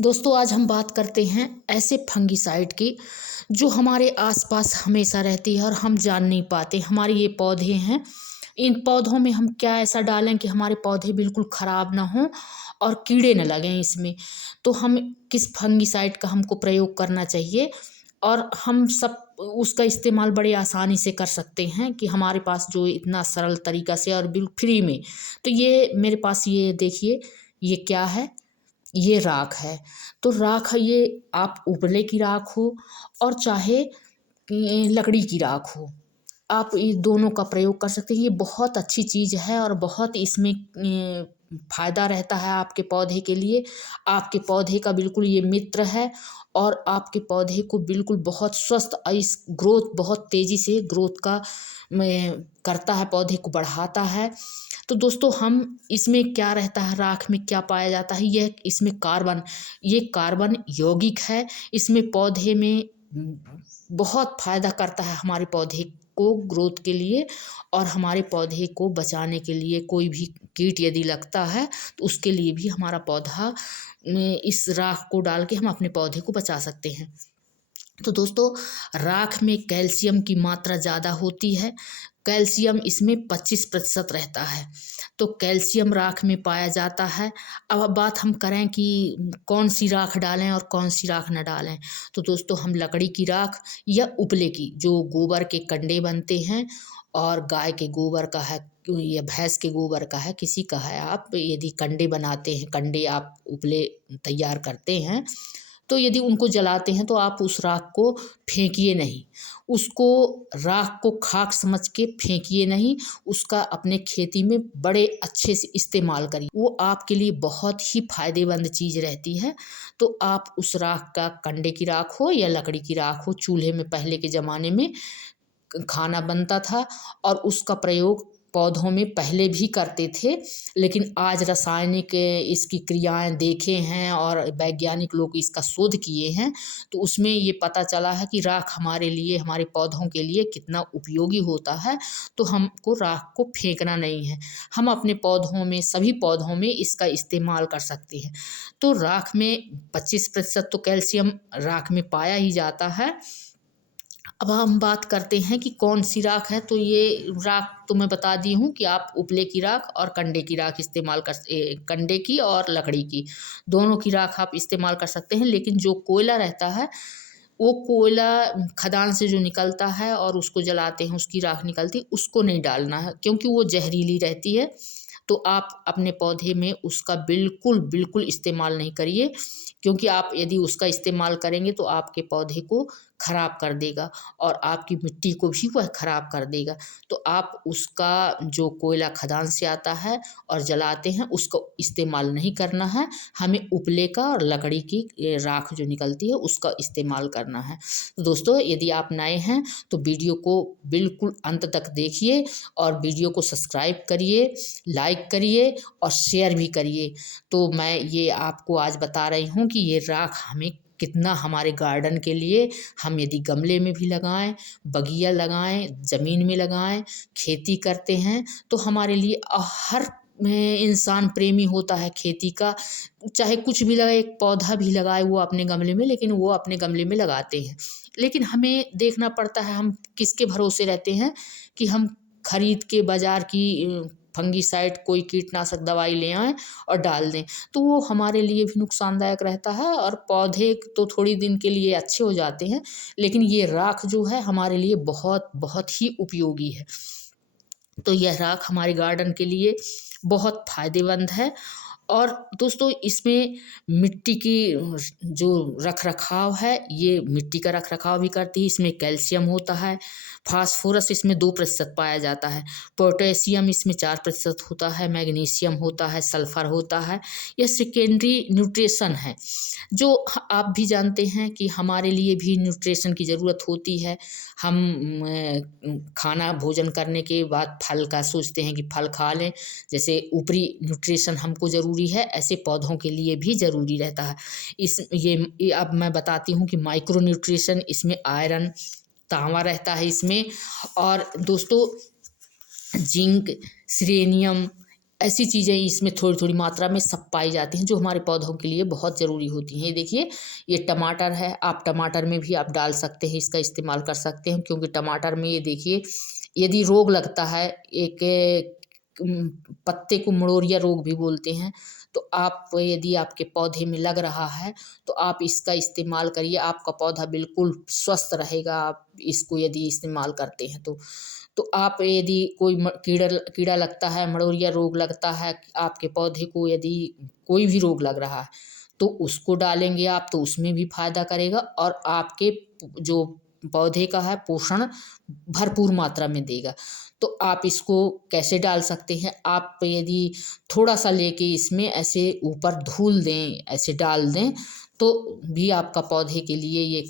दोस्तों आज हम बात करते हैं ऐसे फंगिसाइड की जो हमारे आसपास हमेशा रहती है और हम जान नहीं पाते। हमारे ये पौधे हैं, इन पौधों में हम क्या ऐसा डालें कि हमारे पौधे बिल्कुल ख़राब ना हों और कीड़े न लगें इसमें। तो हम किस फंगिसाइड का हमको प्रयोग करना चाहिए और हम सब उसका इस्तेमाल बड़े आसानी से कर सकते हैं कि हमारे पास जो इतना सरल तरीका से और बिल्कुल फ्री में। तो ये मेरे पास ये देखिए, ये क्या है? ये राख है। तो राख ये आप उपले की राख हो और चाहे लकड़ी की राख हो, आप ये दोनों का प्रयोग कर सकते हैं। ये बहुत अच्छी चीज़ है और बहुत इसमें फ़ायदा रहता है आपके पौधे के लिए। आपके पौधे का बिल्कुल ये मित्र है और आपके पौधे को बिल्कुल बहुत स्वस्थ इस ग्रोथ बहुत तेज़ी से ग्रोथ का में करता है, पौधे को बढ़ाता है। तो दोस्तों हम इसमें क्या रहता है, राख में क्या पाया जाता है, यह इसमें कार्बन, ये कार्बन यौगिक है। इसमें पौधे में बहुत फ़ायदा करता है हमारे पौधे को ग्रोथ के लिए और हमारे पौधे को बचाने के लिए। कोई भी कीट यदि लगता है तो उसके लिए भी हमारा पौधा में इस राख को डाल के हम अपने पौधे को बचा सकते हैं। तो दोस्तों राख में कैल्शियम की मात्रा ज़्यादा होती है। कैल्शियम इसमें 25% रहता है। तो कैल्शियम राख में पाया जाता है। अब बात हम करें कि कौन सी राख डालें और कौन सी राख न डालें। तो दोस्तों हम लकड़ी की राख या उपले की, जो गोबर के कंडे बनते हैं और गाय के गोबर का है या भैंस के गोबर का है, किसी का है, आप यदि कंडे बनाते हैं, कंडे आप उपले तैयार करते हैं, तो यदि उनको जलाते हैं तो आप उस राख को फेंकिए नहीं। उसको राख को खाक समझ के फेंकिए नहीं, उसका अपने खेती में बड़े अच्छे से इस्तेमाल करिए। वो आपके लिए बहुत ही फ़ायदेमंद चीज़ रहती है। तो आप उस राख का, कंडे की राख हो या लकड़ी की राख हो, चूल्हे में पहले के ज़माने में खाना बनता था और उसका प्रयोग पौधों में पहले भी करते थे। लेकिन आज रासायनिक इसकी क्रियाएं देखे हैं और वैज्ञानिक लोग इसका शोध किए हैं, तो उसमें ये पता चला है कि राख हमारे लिए, हमारे पौधों के लिए कितना उपयोगी होता है। तो हमको राख को फेंकना नहीं है, हम अपने पौधों में, सभी पौधों में इसका इस्तेमाल कर सकते हैं। तो राख में 25% तो कैल्शियम राख में पाया ही जाता है। अब हम बात करते हैं कि कौन सी राख है। तो ये राख तो मैं बता दी हूँ कि आप उपले की राख और कंडे की राख इस्तेमाल कर कंडे की और लकड़ी की, दोनों की राख आप इस्तेमाल कर सकते हैं। लेकिन जो कोयला रहता है, वो कोयला खदान से जो निकलता है और उसको जलाते हैं, उसकी राख निकलती है, उसको नहीं डालना है क्योंकि वो जहरीली रहती है। तो आप अपने पौधे में उसका बिल्कुल बिल्कुल इस्तेमाल नहीं करिए, क्योंकि आप यदि उसका इस्तेमाल करेंगे तो आपके पौधे को ख़राब कर देगा और आपकी मिट्टी को भी वह ख़राब कर देगा। तो आप उसका, जो कोयला खदान से आता है और जलाते हैं, उसको इस्तेमाल नहीं करना है। हमें उपले का और लकड़ी की राख जो निकलती है उसका इस्तेमाल करना है। तो दोस्तों यदि आप नए हैं तो वीडियो को बिल्कुल अंत तक देखिए और वीडियो को सब्सक्राइब करिए, लाइक करिए और शेयर भी करिए। तो मैं ये आपको आज बता रही हूँ कि ये राख हमें कितना, हमारे गार्डन के लिए, हम यदि गमले में भी लगाएं, बगिया लगाएं, ज़मीन में लगाएं, खेती करते हैं, तो हमारे लिए हर इंसान प्रेमी होता है खेती का। चाहे कुछ भी लगाए, एक पौधा भी लगाए वो अपने गमले में, लेकिन वो अपने गमले में लगाते हैं। लेकिन हमें देखना पड़ता है हम किसके भरोसे रहते हैं कि हम खरीद के बाज़ार की फंगिसाइड, कोई कीटनाशक दवाई ले आएँ और डाल दें, तो वो हमारे लिए भी नुकसानदायक रहता है। और पौधे तो थोड़ी दिन के लिए अच्छे हो जाते हैं, लेकिन ये राख जो है हमारे लिए बहुत बहुत ही उपयोगी है। तो यह राख हमारे गार्डन के लिए बहुत फ़ायदेमंद है। और दोस्तों इसमें मिट्टी की जो रख रखाव है, ये मिट्टी का रख रखाव भी करती है। इसमें कैल्शियम होता है, फास्फोरस इसमें 2% पाया जाता है, पोटेशियम इसमें 4% होता है, मैग्नीशियम होता है, सल्फर होता है। यह सेकेंडरी न्यूट्रिशन है जो आप भी जानते हैं कि हमारे लिए भी न्यूट्रिशन की ज़रूरत होती है। हम खाना भोजन करने के बाद फल का सोचते हैं कि फल खा लें, जैसे ऊपरी न्यूट्रिशन हमको ज़रूरी है, ऐसे पौधों के लिए भी ज़रूरी रहता है। ये अब मैं बताती हूँ कि माइक्रो न्यूट्रिशन, इसमें आयरन, तांबा रहता है इसमें। और दोस्तों जिंक, सेलेनियम, ऐसी चीज़ें इसमें थोड़ी थोड़ी मात्रा में सब पाई जाती हैं जो हमारे पौधों के लिए बहुत ज़रूरी होती हैं। ये देखिए, ये टमाटर है, आप टमाटर में भी आप डाल सकते हैं, इसका इस्तेमाल कर सकते हैं, क्योंकि टमाटर में ये देखिए, यदि रोग लगता है, एक उम, पत्ते को मड़ोरिया रोग भी बोलते हैं, तो आप यदि आपके पौधे में लग रहा है तो आप इसका इस्तेमाल करिए, आपका पौधा बिल्कुल स्वस्थ रहेगा, आप इसको यदि इस्तेमाल करते हैं तो। तो आप यदि कोई कीड़ा लगता है, मड़ोरिया रोग लगता है आपके पौधे को, यदि कोई भी रोग लग रहा है, तो उसको डालेंगे आप तो उसमें भी फ़ायदा करेगा और आपके जो पौधे का है पोषण भरपूर मात्रा में देगा। तो आप इसको कैसे डाल सकते हैं, आप यदि थोड़ा-सा लेके इसमें ऐसे ऊपर धूल दें, ऐसे डाल दें, तो भी आपका पौधे के लिए ये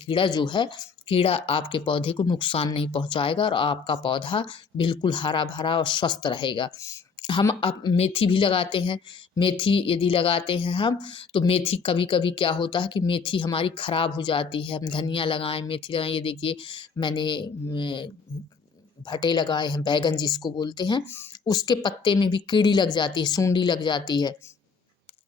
कीड़ा आपके पौधे को नुकसान नहीं पहुँचाएगा और आपका पौधा बिल्कुल हरा-भरा और स्वस्थ रहेगा। हम अब मेथी भी लगाते हैं, मेथी यदि लगाते हैं हम, तो मेथी कभी-कभी क्या होता है कि मेथी हमारी खराब हो जाती है। हम धनिया लगाएँ, मेथी लगाएँ, ये देखिए मैंने भटे लगाए हैं, बैंगन जिसको बोलते हैं, उसके पत्ते में भी कीड़ी लग जाती है, सूंडी लग जाती है।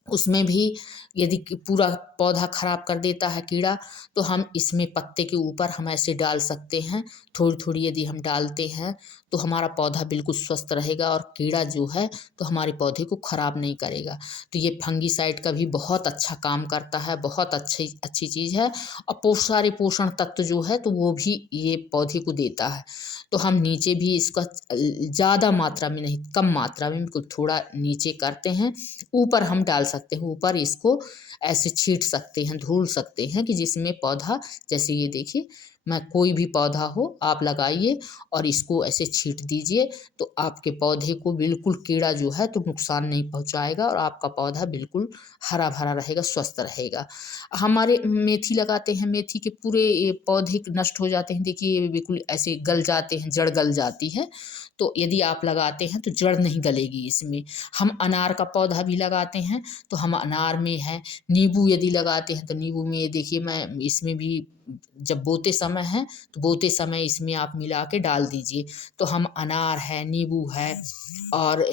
उसमें भी यदि पूरा पौधा खराब कर देता है कीड़ा, तो हम इसमें पत्ते के ऊपर हम ऐसे डाल सकते हैं, थोड़ी-थोड़ी यदि हम डालते हैं, तो हमारा पौधा बिल्कुल स्वस्थ रहेगा और कीड़ा जो है, तो हमारे पौधे को खराब नहीं करेगा। तो ये फंगिसाइड का भी बहुत अच्छा काम करता है, बहुत अच्छी अच्छी चीज़ है और सारे पोषण तत्व जो है, तो वो भी ये पौधे को देता है। तो हम नीचे भी इसका ज़्यादा मात्रा में नहीं, कम मात्रा में बिल्कुल थोड़ा नीचे करते हैं, ऊपर हम डाल सकते हैं, ऊपर इसको ऐसे छींट सकते हैं, धुल सकते हैं कि जिसमें पौधा, जैसे ये देखिए, मैं कोई भी पौधा हो आप लगाइए और इसको ऐसे छींट दीजिए, तो आपके पौधे को बिल्कुल कीड़ा जो है तो नुकसान नहीं पहुँचाएगा और आपका पौधा बिल्कुल हरा-भरा रहेगा, स्वस्थ रहेगा। हमारे मेथी लगाते हैं, मेथी के पूरे ये पौधे नष्ट हो जाते हैं, देखिए ये बिल्कुल ऐसे गल जाते हैं, जड़ गल जाती है, तो यदि आप लगाते हैं तो जड़ नहीं गलेगी इसमें। हम अनार का पौधा भी लगाते हैं, तो हम अनार में है, नींबू यदि लगाते हैं तो नींबू में ये देखिए, मैं इसमें भी जब बोते समय है, तो बोते समय इसमें आप मिला के डाल दीजिए। तो हम अनार है, नींबू है और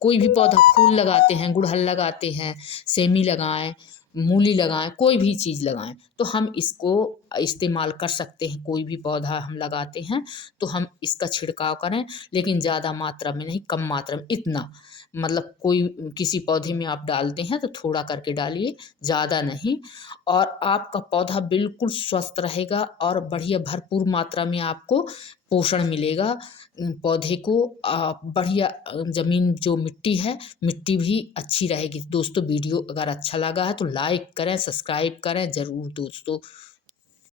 कोई भी पौधा, फूल लगाते हैं, गुड़हल लगाते हैं, सेमी लगाएँ, मूली लगाएँ, कोई भी चीज़ लगाएँ, तो हम इसको इस्तेमाल कर सकते हैं। कोई भी पौधा हम लगाते हैं, तो हम इसका छिड़काव करें, लेकिन ज़्यादा मात्रा में नहीं, कम मात्रा में, इतना मतलब कोई किसी पौधे में आप डालते हैं तो थोड़ा करके डालिए, ज़्यादा नहीं, और आपका पौधा बिल्कुल स्वस्थ रहेगा और बढ़िया भरपूर मात्रा में आपको पोषण मिलेगा। पौधे को बढ़िया ज़मीन जो मिट्टी है, मिट्टी भी अच्छी रहेगी। दोस्तों वीडियो अगर अच्छा लगा है तो लाइक करें, सब्सक्राइब करें ज़रूर दोस्तों।